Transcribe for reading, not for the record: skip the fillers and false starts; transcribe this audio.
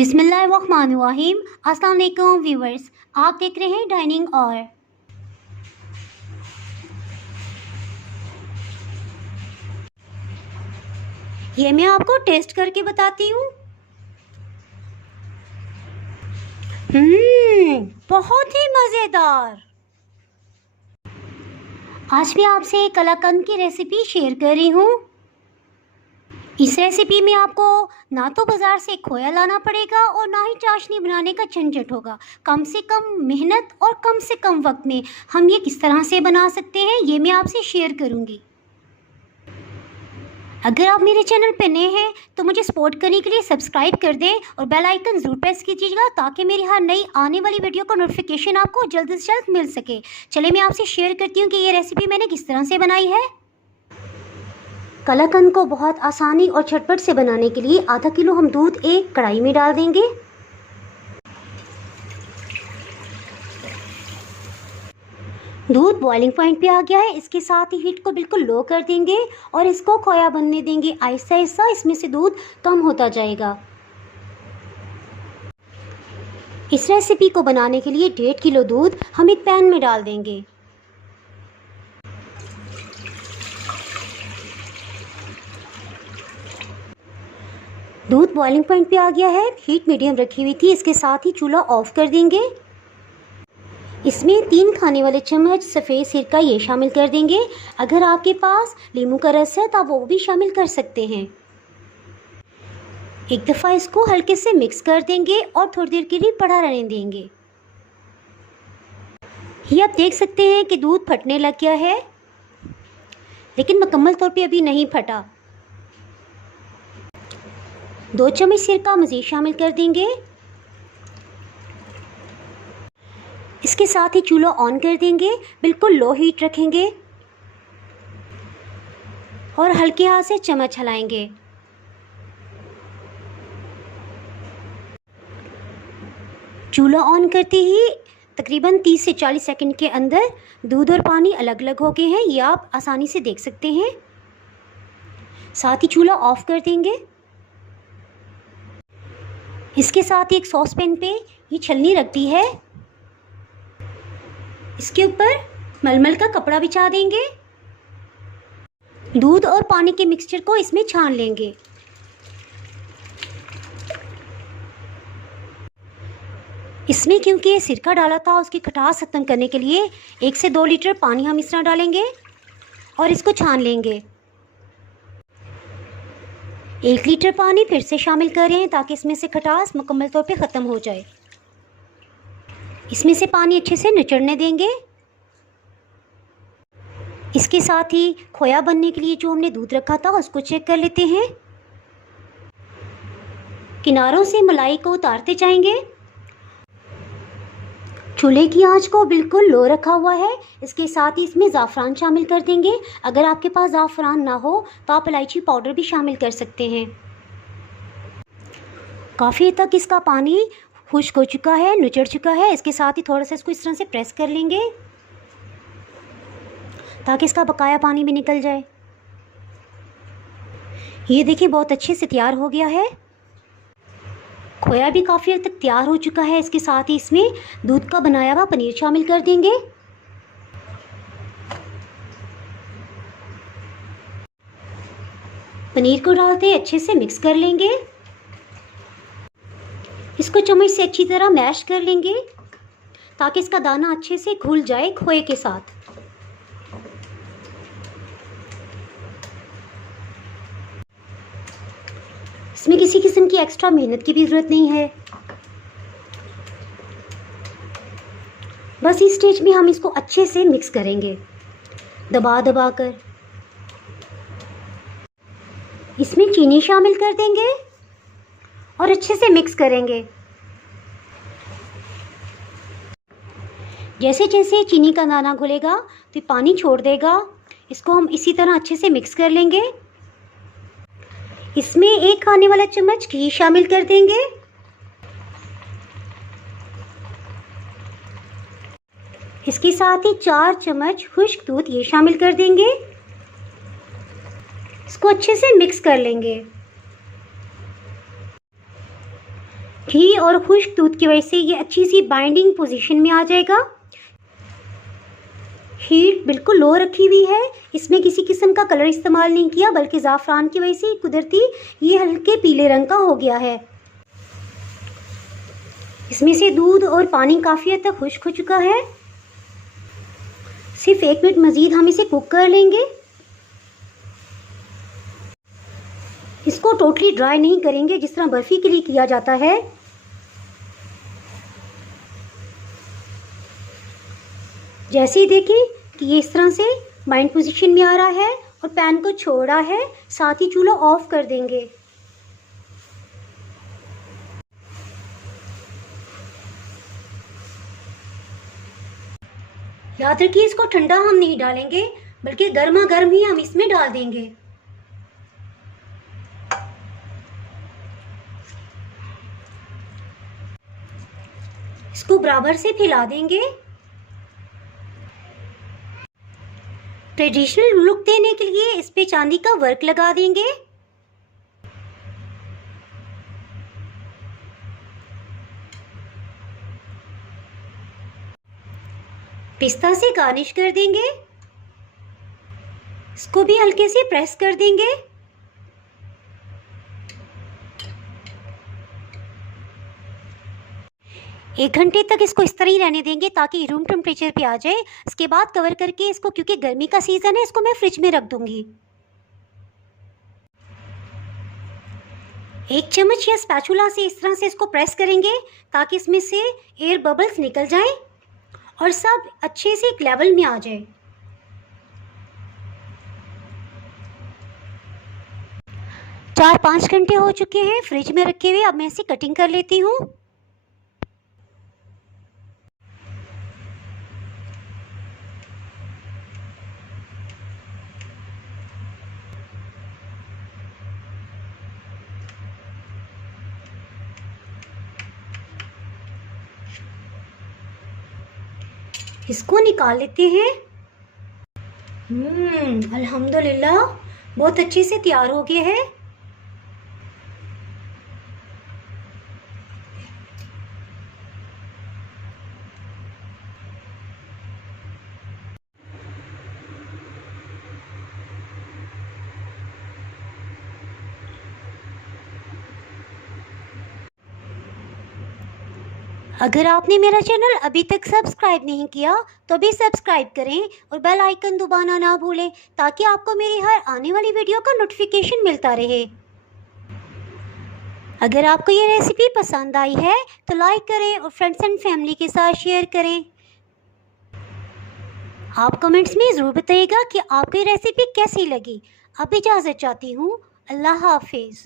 बिस्मिल्लाहिर्रहमानिर्रहीम। अस्सलाम वालेकुम व्यूवर्स, आप देख रहे हैं डाइनिंग और ये मैं आपको टेस्ट करके बताती हूँ। बहुत ही मज़ेदार। आज मैं आपसे कलाकंद की रेसिपी शेयर कर रही हूँ। इस रेसिपी में आपको ना तो बाज़ार से खोया लाना पड़ेगा और ना ही चाशनी बनाने का झंझट होगा। कम से कम मेहनत और कम से कम वक्त में हम ये किस तरह से बना सकते हैं, ये मैं आपसे शेयर करूँगी। अगर आप मेरे चैनल पर नए हैं तो मुझे सपोर्ट करने के लिए सब्सक्राइब कर दें और बेल आइकन ज़रूर प्रेस कीजिएगा ताकि मेरी हर नई आने वाली वीडियो का नोटिफिकेशन आपको जल्द से जल्द मिल सके। चलिए मैं आपसे शेयर करती हूँ कि ये रेसिपी मैंने किस तरह से बनाई है। कलाकंद को बहुत आसानी और झटपट से बनाने के लिए आधा किलो हम दूध एक कढ़ाई में डाल देंगे। दूध बॉइलिंग पॉइंट पे आ गया है। इसके साथ ही हीट को बिल्कुल लो कर देंगे और इसको खोया बनने देंगे। आहिस्ता आहिस्ता इसमें से दूध कम होता जाएगा। इस रेसिपी को बनाने के लिए 1.5 किलो दूध हम एक पैन में डाल देंगे। दूध बॉइलिंग पॉइंट पे आ गया है। हीट मीडियम रखी हुई थी। इसके साथ ही चूल्हा ऑफ कर देंगे। इसमें 3 खाने वाले चम्मच सफ़ेद सिरका ये शामिल कर देंगे। अगर आपके पास नींबू का रस है तो आप वो भी शामिल कर सकते हैं। एक दफ़ा इसको हल्के से मिक्स कर देंगे और थोड़ी देर के लिए पड़ा रहने देंगे। ये आप देख सकते हैं कि दूध फटने लग गया है, लेकिन मुकम्मल तौर पे अभी नहीं फटा। 2 चम्मच सिरका मज़ीद शामिल कर देंगे। इसके साथ ही चूल्हा ऑन कर देंगे। बिल्कुल लो हीट रखेंगे और हल्के हाथ से चम्मच हिलाएंगे। चूल्हा ऑन करते ही तकरीबन 30 से 40 सेकंड के अंदर दूध और पानी अलग अलग हो गए हैं। ये आप आसानी से देख सकते हैं। साथ ही चूल्हा ऑफ कर देंगे। इसके साथ ही एक सॉस पैन पे ये छलनी रख दी है। इसके ऊपर मलमल का कपड़ा बिछा देंगे। दूध और पानी के मिक्सचर को इसमें छान लेंगे। इसमें क्योंकि सिरका डाला था, उसकी खटास खत्म करने के लिए 1 से 2 लीटर पानी हम इस तरह डालेंगे और इसको छान लेंगे। 1 लीटर पानी फिर से शामिल करें ताकि इसमें से खटास मुकम्मल तौर पे ख़त्म हो जाए। इसमें से पानी अच्छे से निचड़ने देंगे। इसके साथ ही खोया बनने के लिए जो हमने दूध रखा था उसको चेक कर लेते हैं। किनारों से मलाई को उतारते जाएंगे। चूल्हे की आंच को बिल्कुल लो रखा हुआ है। इसके साथ ही इसमें ज़ाफ़रान शामिल कर देंगे। अगर आपके पास ज़ाफ़रान ना हो तो आप इलायची पाउडर भी शामिल कर सकते हैं। काफ़ी हद तक इसका पानी खुश्क हो चुका है, निचड़ चुका है। इसके साथ ही थोड़ा सा इसको इस तरह से प्रेस कर लेंगे ताकि इसका बकाया पानी भी निकल जाए। ये देखिए बहुत अच्छे से तैयार हो गया है। खोया भी काफ़ी हद तक तैयार हो चुका है। इसके साथ ही इसमें दूध का बनाया हुआ पनीर शामिल कर देंगे। पनीर को डालते अच्छे से मिक्स कर लेंगे। इसको चम्मच से अच्छी तरह मैश कर लेंगे ताकि इसका दाना अच्छे से घुल जाए खोए के साथ। इसमें किसी किस्म की एक्स्ट्रा मेहनत की भी ज़रूरत नहीं है। बस इस स्टेज में हम इसको अच्छे से मिक्स करेंगे दबा दबा कर। इसमें चीनी शामिल कर देंगे और अच्छे से मिक्स करेंगे। जैसे जैसे चीनी का दाना घुलेगा तो पानी छोड़ देगा। इसको हम इसी तरह अच्छे से मिक्स कर लेंगे। इसमें 1 खाने वाला चम्मच घी शामिल कर देंगे। इसके साथ ही 4 चम्मच खुश्क दूध ये शामिल कर देंगे। इसको अच्छे से मिक्स कर लेंगे। घी और खुश्क दूध की वजह से ये अच्छी सी बाइंडिंग पोजीशन में आ जाएगा। हीट बिल्कुल लो रखी हुई है, इसमें किसी किस्म का कलर इस्तेमाल नहीं किया, बल्कि ज़ाफ़रान की वजह से कुदरती ये हल्के पीले रंग का हो गया है। इसमें से दूध और पानी काफ़ी हद तक खुश्क हो चुका है। सिर्फ 1 मिनट मज़ीद हम इसे कुक कर लेंगे। इसको टोटली ड्राई नहीं करेंगे जिस तरह बर्फ़ी के लिए किया जाता है। जैसे ही देखें कि ये इस तरह से बाइंड पोजीशन में आ रहा है और पैन को छोड़ रहा है, साथ ही चूल्हा ऑफ कर देंगे। याद रखिए इसको ठंडा हम नहीं डालेंगे, बल्कि गर्मा गर्म ही हम इसमें डाल देंगे। इसको बराबर से फैला देंगे। ट्रेडिशनल लुक देने के लिए इस पे चांदी का वर्क लगा देंगे। पिस्ता से गार्निश कर देंगे। इसको भी हल्के से प्रेस कर देंगे। एक घंटे तक इसको इस तरह ही रहने देंगे ताकि रूम टेम्परेचर पे आ जाए। इसके बाद कवर करके इसको, क्योंकि गर्मी का सीज़न है, इसको मैं फ्रिज में रख दूंगी। 1 चम्मच या स्पैचुला से इस तरह से इसको प्रेस करेंगे ताकि इसमें से एयर बबल्स निकल जाएं और सब अच्छे से एक लेवल में आ जाए। चार 5 घंटे हो चुके हैं फ्रिज में रखे हुए। अब मैं इसे कटिंग कर लेती हूँ। इसको निकाल लेते हैं। अल्हम्दुलिल्लाह बहुत अच्छे से तैयार हो गया है। अगर आपने मेरा चैनल अभी तक सब्सक्राइब नहीं किया तो अभी सब्सक्राइब करें और बेल आइकन दबाना ना भूलें ताकि आपको मेरी हर आने वाली वीडियो का नोटिफिकेशन मिलता रहे। अगर आपको ये रेसिपी पसंद आई है तो लाइक करें और फ्रेंड्स एंड फैमिली के साथ शेयर करें। आप कमेंट्स में ज़रूर बताइएगा कि आपको ये रेसिपी कैसी लगी। अब इजाज़त चाहती हूँ। अल्लाह हाफिज़।